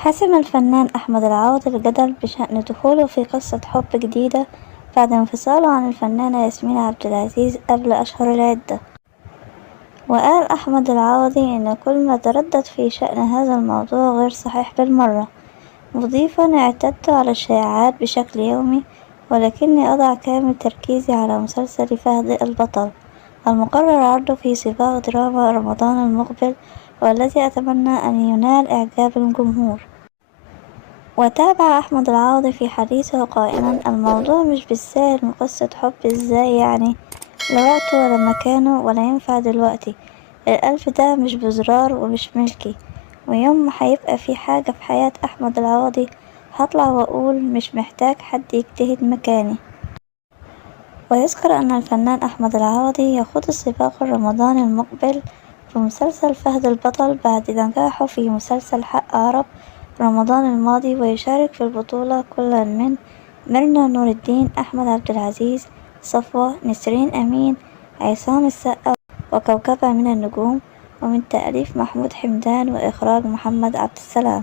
حسم الفنان أحمد العوضي الجدل بشأن دخوله في قصة حب جديدة بعد انفصاله عن الفنانة ياسمين عبد العزيز قبل أشهر العدة. وقال أحمد العوضي إن كل ما تردد في شأن هذا الموضوع غير صحيح بالمرة، مضيفا: اعتدت على الشائعات بشكل يومي، ولكني أضع كامل تركيزي على مسلسل فهد البطل المقرر عرضه في سباق دراما رمضان المقبل، والذي أتمنى أن ينال إعجاب الجمهور. وتابع أحمد العوضي في حديثه قائلا: الموضوع مش بالساهل من قصة حب ازاي يعني، لا وقته ولا مكانه ولا ينفع دلوقتي. القلب ده مش بزرار ومش ملكي، ويوم ما هيبقى في حاجة في حياة أحمد العوضي هطلع وأقول مش محتاج حد يجتهد مكاني. ويذكر أن الفنان أحمد العوضي يخوض السباق الرمضاني المقبل في مسلسل فهد البطل بعد نجاحه في مسلسل حق عرب رمضان الماضي، ويشارك في البطولة كل من ميرنا نور الدين، أحمد عبد العزيز، صفوة، نسرين أمين، عصام السقا، وكوكبة من النجوم، ومن تأليف محمود حمدان وإخراج محمد عبد السلام.